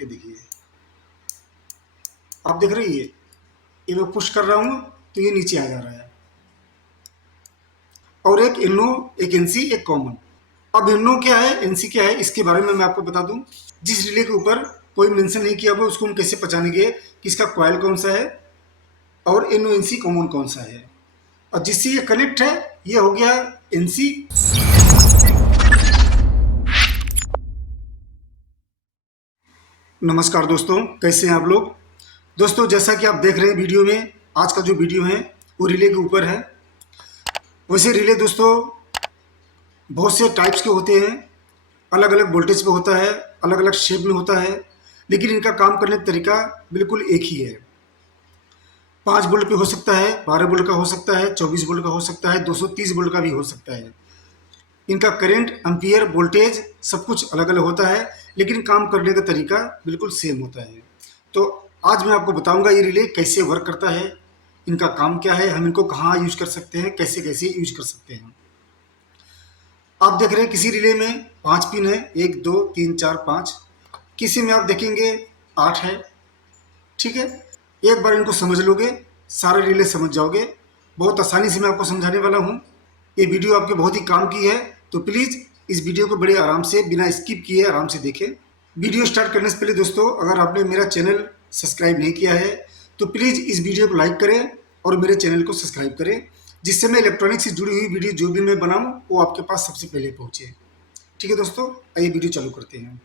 ये देखिए, आप देख रहे हैं ये मैं पुश कर रहा हूँ तो ये नीचे आ जा रहा है। और एक इनो, एक एनसी, एक कॉमन। अब इनो क्या है, एनसी क्या है, इसके बारे में मैं आपको बता दूं। जिस रिले के ऊपर कोई मेंशन नहीं किया हुआ उसको हम कैसे पहचानेंगे कि इसका कॉइल कौन सा है और इनो एनसी कॉमन कौन सा है। और जिससे ये कनेक्ट है ये हो गया एनसी। नमस्कार दोस्तों, कैसे हैं आप लोग। दोस्तों जैसा कि आप देख रहे हैं वीडियो में, आज का जो वीडियो है वो रिले के ऊपर है। वैसे रिले दोस्तों बहुत से टाइप्स के होते हैं, अलग अलग वोल्टेज पे होता है, अलग अलग शेप में होता है, लेकिन इनका काम करने का तरीका बिल्कुल एक ही है। 5 वोल्ट पे हो सकता है, 12 वोल्ट का हो सकता है, 24 वोल्ट का हो सकता है, 230 वोल्ट का भी हो सकता है। इनका करंट, एम्पियर, वोल्टेज सब कुछ अलग अलग होता है, लेकिन काम करने का तरीका बिल्कुल सेम होता है। तो आज मैं आपको बताऊंगा ये रिले कैसे वर्क करता है, इनका काम क्या है, हम इनको कहाँ यूज कर सकते हैं, कैसे कैसे यूज कर सकते हैं। आप देख रहे हैं किसी रिले में 5 पिन है, 1 2 3 4 5। किसी में आप देखेंगे 8 है। ठीक है, एक बार इनको समझ लोगे सारे रिले समझ जाओगे। बहुत आसानी से मैं आपको समझाने वाला हूँ। ये वीडियो आपके बहुत ही काम की है, तो प्लीज़ इस वीडियो को बड़े आराम से बिना स्किप किए आराम से देखें। वीडियो स्टार्ट करने से पहले दोस्तों, अगर आपने मेरा चैनल सब्सक्राइब नहीं किया है तो प्लीज़ इस वीडियो को लाइक करें और मेरे चैनल को सब्सक्राइब करें, जिससे मैं इलेक्ट्रॉनिक से जुड़ी हुई वीडियो जो भी मैं बनाऊँ वो आपके पास सबसे पहले पहुँचे। ठीक है दोस्तों, आइए वीडियो चालू करते हैं।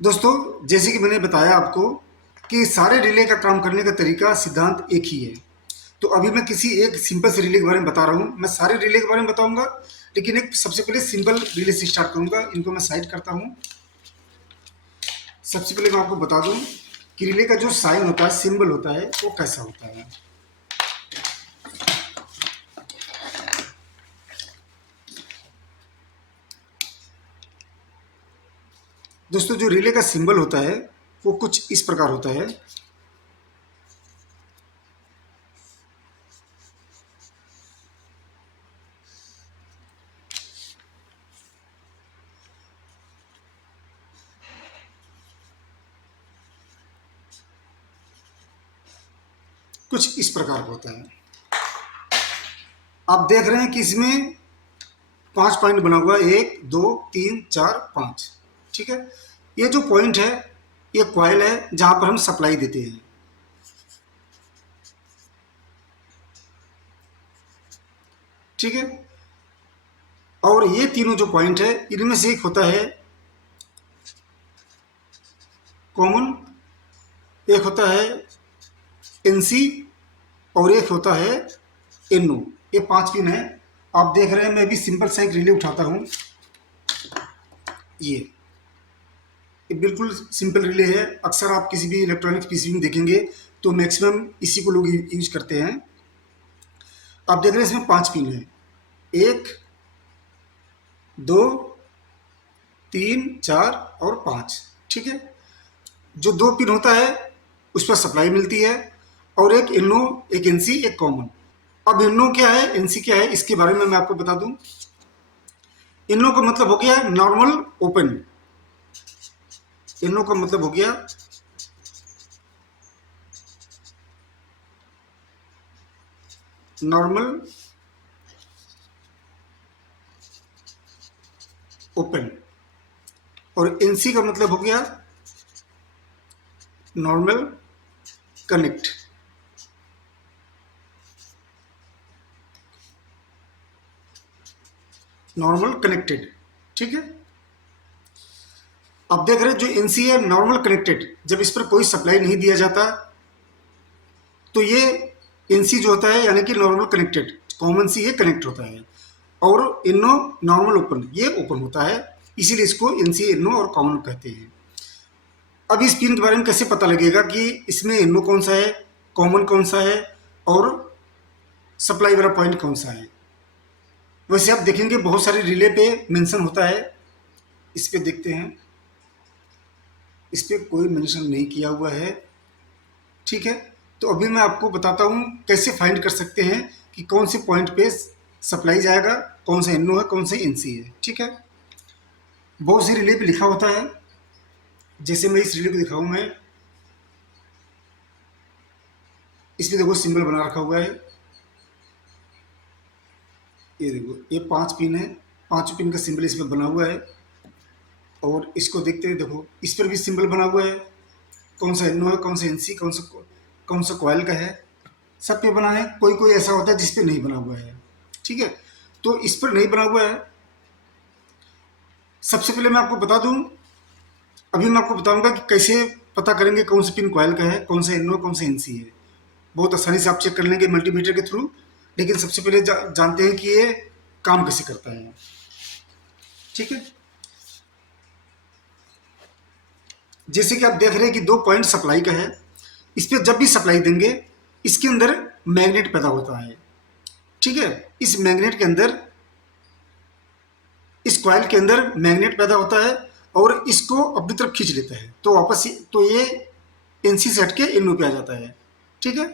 दोस्तों जैसे कि मैंने बताया आपको कि सारे रिले का काम करने का तरीका, सिद्धांत एक ही है। तो अभी मैं किसी एक सिंपल से रिले के बारे में बता रहा हूँ। मैं सारे रिले के बारे में बताऊंगा, लेकिन एक सबसे पहले सिंपल रिले से स्टार्ट करूंगा। इनको मैं साइड करता हूँ। सबसे पहले मैं आपको बता दूं कि रिले का जो साइन होता है, सिंबल होता है, वो कैसा होता है। दोस्तों जो रिले का सिंबल होता है वो कुछ इस प्रकार होता है। कुछ इस प्रकार का होता है। आप देख रहे हैं कि इसमें 5 पॉइंट बना हुआ है, 1 2 3 4 5। ठीक है, ये जो पॉइंट है ये कॉइल है जहां पर हम सप्लाई देते हैं। ठीक है, और ये तीनों जो पॉइंट है इनमें से एक होता है कॉमन, एक होता है एनसी और एक होता है एनओ। ये 5 पिन है। आप देख रहे हैं मैं भी सिंपल सा एक रिले उठाता हूँ। ये बिल्कुल सिंपल रिले है। अक्सर आप किसी भी इलेक्ट्रॉनिक्स पीसी में देखेंगे तो मैक्सिमम इसी को लोग यूज करते हैं। आप देख रहे हैं इसमें 5 पिन है, 1 2 3 4 और 5। ठीक है, जो 2 पिन होता है उस पर सप्लाई मिलती है, और एक इनो, एक एनसी, एक कॉमन। अब इनो क्या है, एनसी क्या है, इसके बारे में मैं आपको बता दूं। इनो का मतलब हो गया नॉर्मल ओपन। इनो का मतलब हो गया नॉर्मल ओपन, और एनसी का मतलब हो गया नॉर्मल कनेक्ट। Normal connected. ठीक है, आप देख रहे हैं जो एनसी है नॉर्मल कनेक्टेड, जब इस पर कोई सप्लाई नहीं दिया जाता तो ये एनसी जो होता है यानी कि नॉर्मल कनेक्टेड, कॉमन सी ये कनेक्ट होता है, और इनो नॉर्मल ओपन, ये ओपन होता है, इसीलिए इसको एनसी, इनो और कॉमन कहते हैं। अब इस पिन के बारे में कैसे पता लगेगा कि इसमें इनो कौन सा है, कॉमन कौन सा है और सप्लाई वाला पॉइंट कौन सा है। वैसे आप देखेंगे बहुत सारे रिले पे मेंशन होता है। इस पे देखते हैं, इस पे कोई मेंशन नहीं किया हुआ है। ठीक है, तो अभी मैं आपको बताता हूँ कैसे फाइंड कर सकते हैं कि कौन से पॉइंट पे सप्लाई जाएगा, कौन सा इनो है, कौन सा एनसी है। ठीक है, बहुत सी रिले पे लिखा होता है जैसे मैं इस रिले को दिखाऊं, मैं इसमें देखो सिंबल बना रखा हुआ है, ये देखो ये 5 पिन है, 5 पिन का सिंबल इसमें बना हुआ है। और इसको देखते हैं, देखो इस पर भी सिंबल बना हुआ है, कौन सा एनो है, कौन सा एनसी, कौन सा कॉयल का है, सब पे बना है। कोई कोई ऐसा होता है जिस पे नहीं बना हुआ है, ठीक है। तो इस पर नहीं बना हुआ है। सबसे पहले मैं आपको बता दूं, अभी मैं आपको बताऊंगा कि कैसे पता करेंगे कौन सा पिन कॉयल का है, कौन सा एनो, कौन सा एनसी है। बहुत आसानी से आप चेक कर लेंगे मल्टीमीटर के थ्रू। लेकिन सबसे पहले जानते हैं कि ये काम कैसे करता है, ठीक है। जैसे कि आप देख रहे हैं कि 2 पॉइंट सप्लाई का है, इस पर जब भी सप्लाई देंगे इसके अंदर मैग्नेट पैदा होता है, ठीक है। इस मैग्नेट के अंदर, इस कॉइल के अंदर मैग्नेट पैदा होता है और इसको अपनी तरफ खींच लेता है, तो वापस तो ये एनसी से हट के एनओ पे आ जाता है, ठीक है।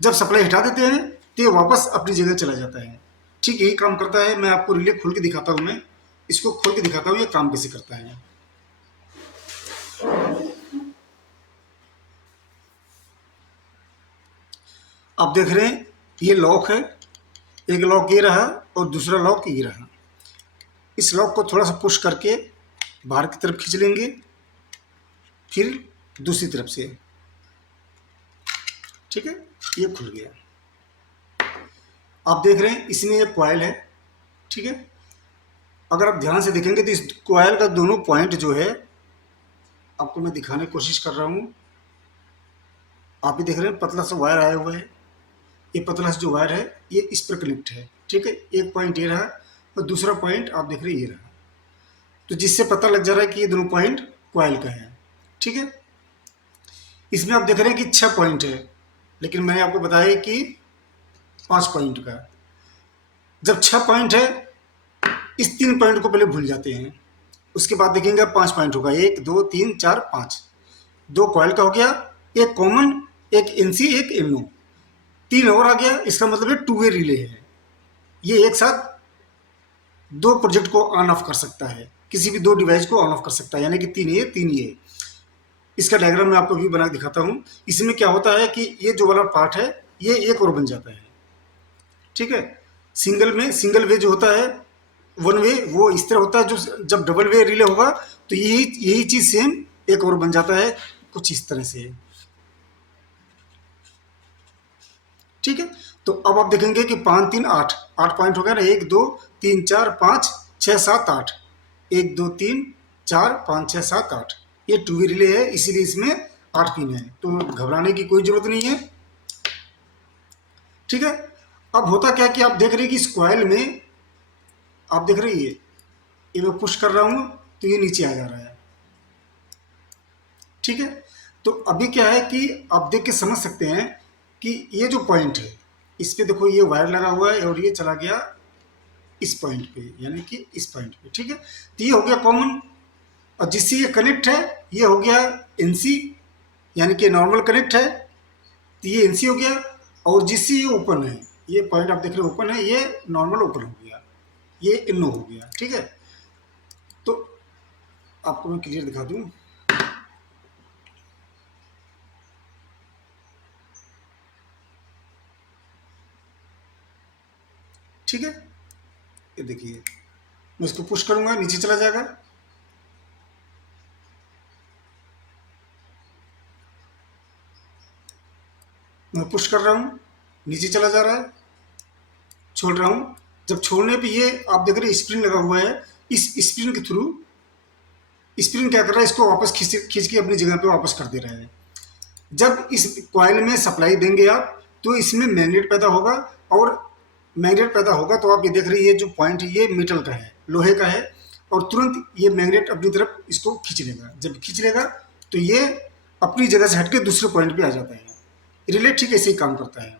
जब सप्लाई हटा देते हैं तो ये वापस अपनी जगह चला जाता है, ठीक यही काम करता है। मैं आपको रिले खोल के दिखाता हूँ, मैं इसको खोल के दिखाता हूँ ये काम कैसे करता है। आप देख रहे हैं ये लॉक है, एक लॉक ये रहा और दूसरा लॉक ये रहा। इस लॉक को थोड़ा सा पुश करके बाहर की तरफ खींच लेंगे, फिर दूसरी तरफ से, ठीक है, ये खुल गया। आप देख रहे हैं इसमें एक कॉइल है, ठीक है। अगर आप ध्यान से देखेंगे तो इस कॉइल का दोनों पॉइंट जो है, आपको मैं दिखाने की कोशिश कर रहा हूँ। आप भी देख रहे हैं पतला सा वायर आया हुआ है, ये पतला सा जो वायर है ये इस पर कनेक्ट है, ठीक है। एक पॉइंट ये रहा और दूसरा पॉइंट आप देख रहे हैं ये रहा, तो जिससे पता लग जा रहा है कि ये दोनों पॉइंट कॉइल का है, ठीक है। इसमें आप देख रहे हैं कि 6 पॉइंट है, लेकिन मैंने आपको बताया कि 5 पॉइंट का। जब 6 पॉइंट है, इस 3 पॉइंट को पहले भूल जाते हैं, उसके बाद देखेंगे 5 पॉइंट होगा, 1 2 3 4 5। 2 कॉइल का हो गया, एक कॉमन, एक एनसी, एक एमओ, 3 और आ गया। इसका मतलब ये 2 वे रिले है, ये एक साथ 2 प्रोजेक्ट को ऑन ऑफ कर सकता है, किसी भी 2 डिवाइस को ऑन ऑफ कर सकता है, यानी कि 3 ये 3 ये। इसका डायग्राम मैं आपको भी बना के दिखाता हूँ। इसमें क्या होता है कि ये जो वाला पार्ट है ये एक और बन जाता है, ठीक है। सिंगल में सिंगल वे जो होता है, 1 वे वो इस तरह होता है, जो जब डबल वे रिले होगा तो यही यही चीज़ सेम एक और बन जाता है, कुछ इस तरह से, ठीक है। तो अब आप देखेंगे कि 5 3 8, 8 पॉइंट हो गया ना, 1 2 3 4 5 6 7 8, 1 2 3 4 5 6 7 8, ये 2 वे रिले है, इसीलिए इसमें 8 पिन है, तो घबराने की कोई जरूरत नहीं है, ठीक है। अब होता क्या कि आप देख रहे हैं कि इस कॉइल में, आप देख रहे हैं ये मैं पुश कर रहा हूँ तो ये नीचे आ जा रहा है, ठीक है। तो अभी क्या है कि आप देख के समझ सकते हैं कि ये जो पॉइंट है इस पे देखो ये वायर लगा हुआ है और ये चला गया इस पॉइंट पे, यानी कि इस पॉइंट पे, ठीक है। तो ये हो गया कॉमन, और जिससे ये कनेक्ट है ये हो गया एनसी, यानी कि नॉर्मल कनेक्ट है, तो ये एनसी हो गया। और जिससे ये ओपन है, ये पॉइंट आप देख रहे हो ओपन है, ये नॉर्मल ओपन हो गया, ये इनो हो गया, ठीक है। तो आपको मैं क्लियर दिखा दूं, ठीक है। ये देखिए मैं इसको पुश करूंगा नीचे चला जाएगा, मैं पुश कर रहा हूँ नीचे चला जा रहा है, छोड़ रहा हूँ, जब छोड़ने पे ये आप देख रहे हैं स्प्रिंग लगा हुआ है, इस स्प्रिंग के थ्रू स्प्रिंग क्या कर रहा है, इसको वापस खींच के अपनी जगह पे वापस कर दे रहा है। जब इस कॉइल में सप्लाई देंगे आप तो इसमें मैग्नेट पैदा होगा, और मैग्नेट पैदा होगा तो आप ये देख रहे हैं ये जो पॉइंट है ये मेटल का है, लोहे का है, और तुरंत ये मैग्नेट अपनी तरफ इसको खींच लेगा। जब खींच लेगा तो ये अपनी जगह से हटके दूसरे पॉइंट पे आ जाता है। रिले ठीक ऐसे ही काम करता है।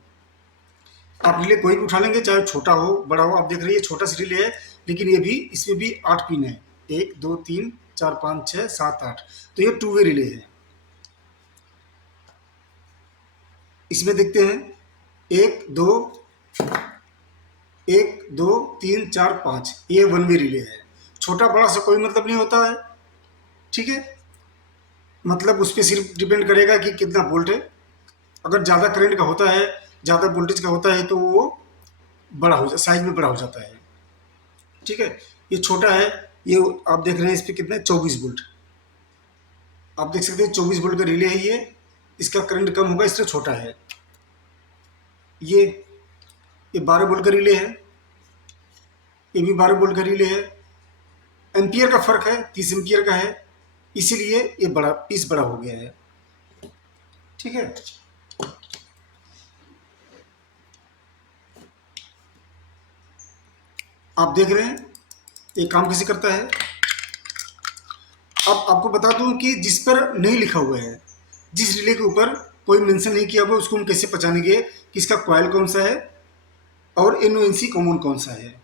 आप रिले कोई भी उठा लेंगे, चाहे छोटा हो बड़ा हो। आप देख रहे हैं ये छोटा सा रिले है, लेकिन ये भी, इसमें भी 8 पिन है, 1 2 3 4 5 6 7 8, तो ये 2 वे रिले है। इसमें देखते हैं 1 2 1 2 3 4 5, ये 1 वे रिले है। छोटा बड़ा से कोई मतलब नहीं होता है, ठीक है। मतलब उस पर सिर्फ डिपेंड करेगा कि कितना वोल्ट है। अगर ज़्यादा करंट का होता है, ज़्यादा वोल्टेज का होता है तो वो बड़ा हो साइज में बड़ा हो जाता है। ठीक है, ये छोटा है। ये आप देख रहे हैं इस पर कितना है, 24 वोल्ट। आप देख सकते हैं 24 वोल्ट का रिले है ये। इसका करंट कम होगा इसलिए छोटा है। ये ये 12 वोल्ट का रिले है। ये भी 12 वोल्ट का रिले है। एम्पियर का फर्क है, 30 एम्पियर का है, इसीलिए ये बड़ा पीस बड़ा हो गया है। ठीक है, आप देख रहे हैं ये काम कैसे करता है। अब आपको बता दूं कि जिस पर नहीं लिखा हुआ है, जिस रिले के ऊपर कोई मेंशन नहीं किया हुआ, उसको हम कैसे पहचानेंगे कि इसका कॉइल कौन सा है और एनओएनसी कॉमन कौन सा है।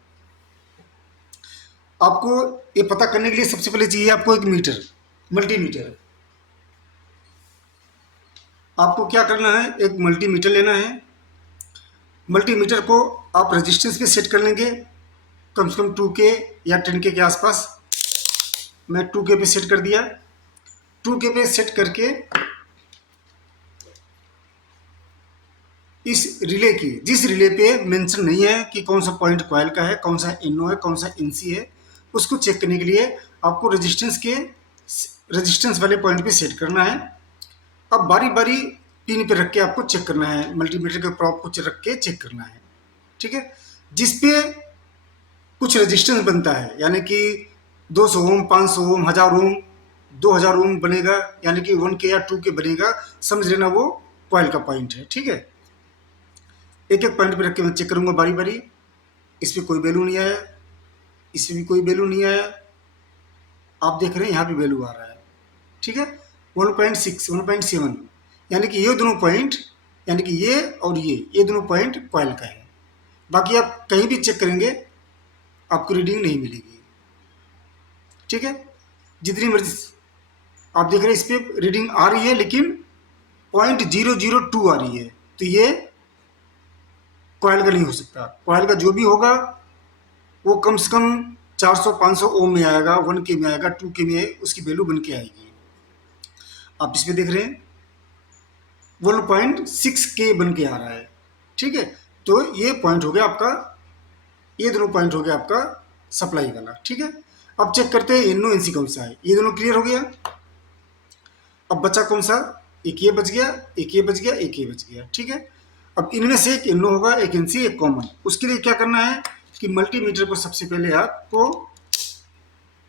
आपको ये पता करने के लिए सबसे पहले चाहिए आपको एक मीटर, मल्टीमीटर। आपको क्या करना है, एक मल्टीमीटर लेना है। मल्टीमीटर को आप रेजिस्टेंस पे सेट कर लेंगे, कम से कम 2K या 10K के आसपास। मैं 2K पे सेट कर दिया। 2K पे सेट करके इस रिले की, जिस रिले पे मेंशन नहीं है कि कौन सा पॉइंट कॉइल का है, कौन सा एनओ है, कौन सा एनसी है, उसको चेक करने के लिए आपको रेजिस्टेंस वाले पॉइंट पे सेट करना है। अब बारी बारी पिन पे रख के आपको चेक करना है, मल्टीमीटर के प्रॉप को रख के चेक करना है। ठीक है, जिस पे कुछ रेजिस्टेंस बनता है, यानी कि 200 ओम, 500 ओम, 1000 ओम, 2000 ओम बनेगा, यानी कि 1K या 2K बनेगा, समझ लेना वो कॉइल का पॉइंट है। ठीक है, एक एक पॉइंट पे रख के मैं चेक करूंगा बारी बारी। इस पर कोई वैल्यू नहीं आया, इसमें भी कोई वैल्यू नहीं आया। आप देख रहे हैं यहाँ पे वैल्यू आ रहा है। ठीक है, 1.6, 1.7, यानी कि ये दोनों पॉइंट, यानी कि ये और ये दोनों पॉइंट कॉइल का है। बाकी आप कहीं भी चेक करेंगे आपको रीडिंग नहीं मिलेगी। ठीक है, जितनी मर्जी आप देख रहे हैं इस पर रीडिंग आ रही है, लेकिन 0.002 आ रही है, तो ये कॉइल का नहीं हो सकता। कॉइल का जो भी होगा वो कम से कम 400-500 ओम में आएगा, 1K में आएगा, 2K में उसकी वैल्यू बन के आएगी। आप इस पे देख रहे हैं 1.6K बन के आ रहा है। ठीक है, तो ये पॉइंट हो गया आपका, ये दोनों पॉइंट हो गया आपका सप्लाई वाला। ठीक है, अब चेक करते हैं एनओ एनसी कौन सा है। ये दोनों क्लियर हो गया। अब बचा कौन सा, एक ये बच गया, एक ये बच गया, एक ये बच गया। ठीक है, अब इनमें से एक एनओ होगा, एक एनसी, एक कॉमन। उसके लिए क्या करना है कि मल्टीमीटर को सबसे पहले आपको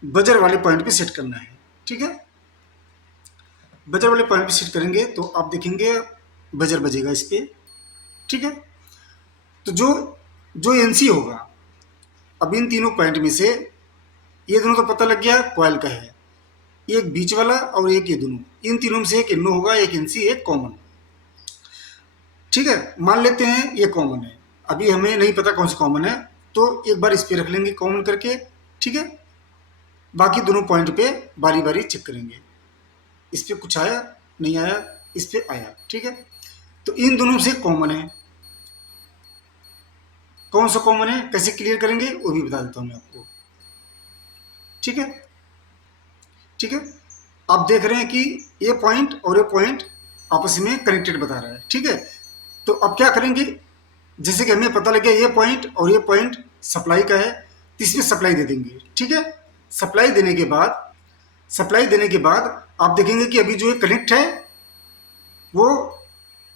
बजर वाले पॉइंट पे सेट करना है। ठीक है, बजर वाले पॉइंट पे सेट करेंगे तो आप देखेंगे बजर बजेगा इस पे। ठीक है, तो जो जो एनसी होगा, अब इन तीनों पॉइंट में से ये दोनों तो पता लग गया कॉइल का है, एक बीच वाला और एक ये दोनों, इन तीनों में से एक एनओ होगा, एक एनसी, एक कॉमन। ठीक है, मान लेते हैं ये कॉमन है, अभी हमें नहीं पता कौन सा कॉमन है, तो एक बार इस पे रख लेंगे कॉमन करके। ठीक है, बाकी दोनों पॉइंट पे बारी बारी चेक करेंगे, इस पे कुछ आया नहीं आया, इस पे आया। ठीक है, तो इन दोनों से कॉमन है, कौन सा कॉमन है कैसे क्लियर करेंगे वो भी बता देता हूँ मैं आपको। ठीक है, ठीक है, आप देख रहे हैं कि ये पॉइंट और ये पॉइंट आपस में कनेक्टेड बता रहा है। ठीक है, तो अब क्या करेंगे, जैसे कि हमें पता लग गया ये पॉइंट और ये पॉइंट सप्लाई का है, तो इसमें सप्लाई दे देंगे। ठीक है, सप्लाई देने के बाद आप देखेंगे कि अभी जो ये कनेक्ट है वो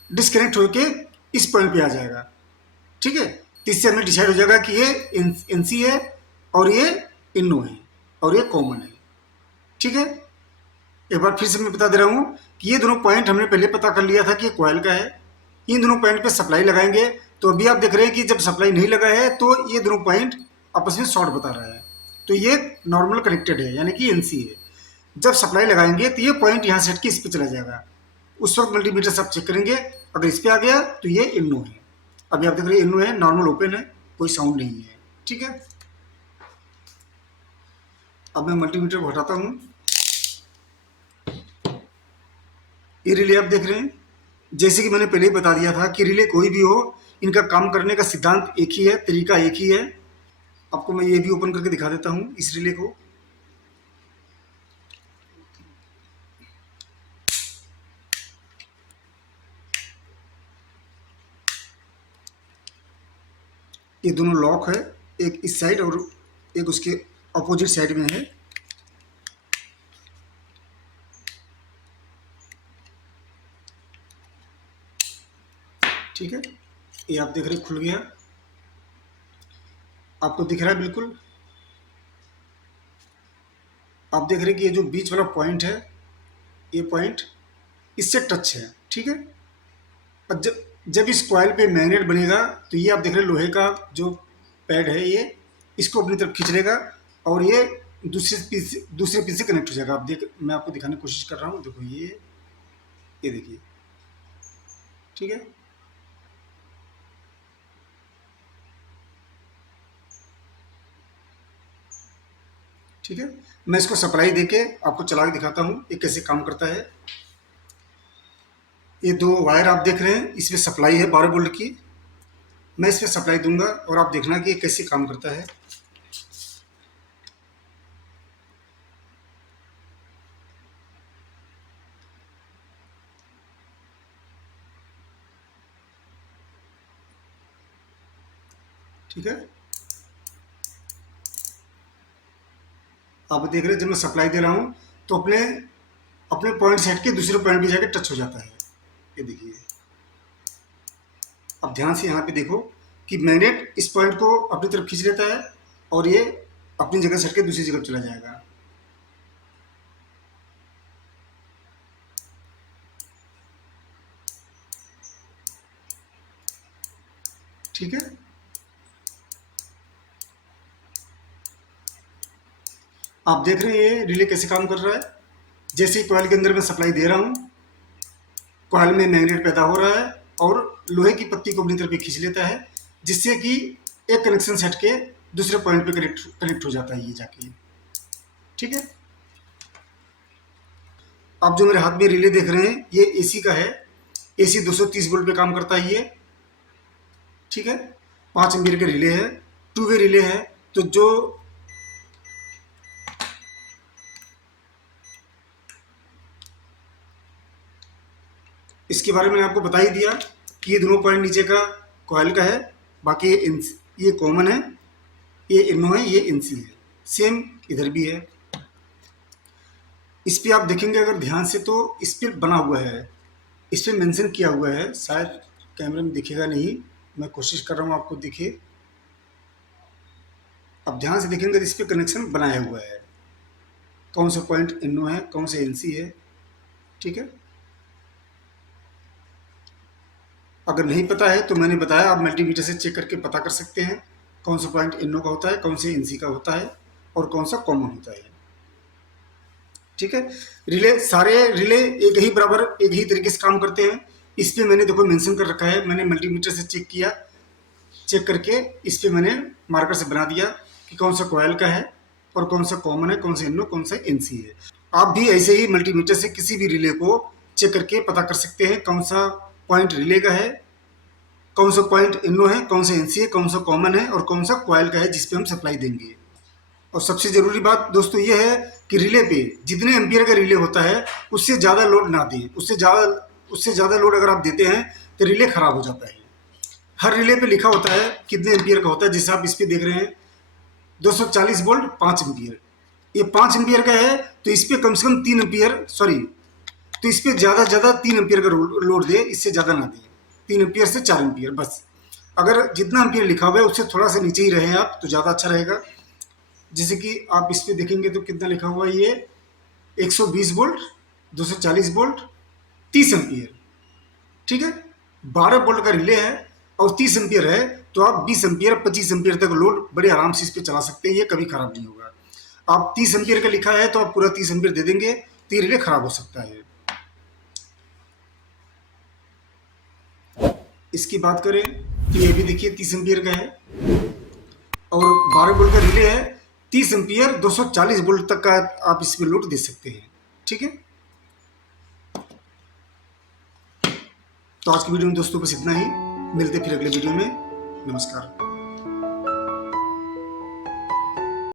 डिस्कनेक्ट होके इस पॉइंट पे आ जाएगा। ठीक है, तो इससे हमें डिसाइड हो जाएगा कि ये एनसी है और ये इनो है और ये कॉमन है। ठीक है, एक बार फिर से मैं बता दे रहा हूँ कि ये दोनों पॉइंट हमने पहले पता कर लिया था कि कॉइल का है। इन दोनों पॉइंट पे सप्लाई लगाएंगे, तो अभी आप देख रहे हैं कि जब सप्लाई नहीं लगा है तो ये दोनों पॉइंट आपस में शॉर्ट बता रहा है, तो ये नॉर्मल कनेक्टेड है, यानी कि एनसी है। जब सप्लाई लगाएंगे तो ये पॉइंट यहाँ से हट के इस पर चला जाएगा, उस वक्त मल्टीमीटर से आप चेक करेंगे, अगर इस पर आ गया तो ये इनो है। अभी आप देख रहे हैं इनो है, नॉर्मल ओपन है, कोई साउंड नहीं है। ठीक है, अब मैं मल्टीमीटर को हटाता हूँ। ये रिले आप देख रहे हैं, जैसे कि मैंने पहले ही बता दिया था कि रिले कोई भी हो, इनका काम करने का सिद्धांत एक ही है, तरीका एक ही है। आपको मैं ये भी ओपन करके दिखा देता हूँ इस रिले को। ये दोनों लॉक है, एक इस साइड और एक उसके अपोजिट साइड में है। ठीक है, ये आप देख रहे खुल गया, आपको दिख रहा है बिल्कुल। आप देख रहे हैं कि ये जो बीच वाला पॉइंट है, ये पॉइंट इससे टच है। ठीक है, और जब इस कॉइल पे मैग्नेट बनेगा तो ये आप देख रहे हैं लोहे का जो पैड है, ये इसको अपनी तरफ खींच लेगा और ये दूसरे पीस से कनेक्ट हो जाएगा। आप देख, मैं आपको दिखाने की कोशिश कर रहा हूँ, देखो ये देखिए। ठीक है, ठीक है, मैं इसको सप्लाई देके आपको चला के दिखाता हूँ ये कैसे काम करता है। ये दो वायर आप देख रहे हैं, इसमें सप्लाई है 12 वोल्ट की। मैं इसमें सप्लाई दूंगा और आप देखना कि ये कैसे काम करता है। ठीक है, आप देख रहे हैं जब मैं सप्लाई दे रहा हूँ तो अपने अपने पॉइंट से हट के दूसरे पॉइंट पे जाके टच हो जाता है। ये देखिए, अब ध्यान से यहाँ पे देखो कि मैग्नेट इस पॉइंट को अपनी तरफ खींच लेता है और ये अपनी जगह से हट के दूसरी जगह चला जाएगा। ठीक है, आप देख रहे हैं ये रिले कैसे काम कर रहा है। जैसे ही कॉइल के अंदर मैं सप्लाई दे रहा हूँ, कॉइल में मैग्नेट पैदा हो रहा है और लोहे की पत्ती को अपनी तरफ खींच लेता है, जिससे कि एक कनेक्शन से हट के दूसरे पॉइंट पे कनेक्ट हो जाता है ये जाके। ठीक है, आप जो मेरे हाथ में रिले देख रहे हैं ये एसी का है। एसी 230 वोल्ट पे काम करता है ये। ठीक है, 5 एम्पीयर का रिले है, 2 वे रिले है। तो जो इसके बारे में आपको बता ही दिया कि ये दोनों पॉइंट नीचे का कॉइल का है, बाकी ये कॉमन है, ये इनो है, ये इनसी है। सेम इधर भी है। इस पे आप देखेंगे अगर ध्यान से तो इस पे बना हुआ है, इस पे मेंशन किया हुआ है। शायद कैमरे में दिखेगा नहीं, मैं कोशिश कर रहा हूँ आपको दिखे। अब ध्यान से देखेंगे तो इस पे कनेक्शन बनाया हुआ है, कौन सा पॉइंट इनो है, कौन सा एनसी है। ठीक है, अगर नहीं पता है तो मैंने बताया, आप मल्टीमीटर से चेक करके पता कर सकते हैं कौन सा पॉइंट इनो का होता है, कौन से एनसी का होता है और कौन सा कॉमन होता है। ठीक है, रिले सारे रिले एक ही बराबर एक ही तरीके से काम करते हैं। इस पे मैंने देखो मेंशन कर रखा है, मैंने मल्टीमीटर से चेक किया, चेक करके इस पे मैंने मार्कर से बना दिया कि कौन सा कॉयल का है और कौन सा कॉमन है, कौन सा इनो, कौन सा एनसी है। आप भी ऐसे ही मल्टीमीटर से किसी भी रिले को चेक करके पता कर सकते हैं कौन सा पॉइंट रिले का है, कौन सा पॉइंट इनो है, कौन सा एनसी है, कौन सा कॉमन है और कौन सा कॉयल का है जिसपे हम सप्लाई देंगे। और सबसे ज़रूरी बात दोस्तों ये है कि रिले पे जितने एम्पियर का रिले होता है उससे ज़्यादा लोड ना दें। उससे ज़्यादा लोड अगर आप देते हैं तो रिले ख़राब हो जाता है। हर रिले पे लिखा होता है कितने एम्पियर का होता है, जैसे आप इस पे देख रहे हैं 240 वोल्ट 5 एम्पियर। ये 5 एम्पियर का है तो इस पे कम से कम 3 एम्पियर तो इस पे ज़्यादा से ज़्यादा 3 एम्पियर का लोड दे, इससे ज़्यादा ना दें। 3 एम्पियर से 4 एम्पियर बस। अगर जितना एम्पियर लिखा हुआ है उससे थोड़ा सा नीचे ही रहें आप तो ज़्यादा अच्छा रहेगा। जैसे कि आप इस पे देखेंगे तो कितना लिखा हुआ है, ये 120 वोल्ट 240 वोल्ट 30 एम्पियर। ठीक है, 12 वोल्ट का रिले है और 30 एम्पियर है तो आप 20 एम्पियर 25 एम्पियर तक लोड बड़े आराम से इस पे चला सकते हैं, ये कभी खराब नहीं होगा। आप 30 एम्पियर का लिखा है तो आप पूरा 30 एम्पियर दे देंगे तो ये रिले खराब हो सकता है। इसकी बात करें तो ये भी देखिए 30 एम्पियर का है और 12 वोल्ट का रिले है। 30 एम्पियर 240 वोल्ट तक का आप इसमें लोड दे सकते हैं। ठीक है, तो आज की वीडियो में दोस्तों बस इतना ही। मिलते फिर अगले वीडियो में। नमस्कार।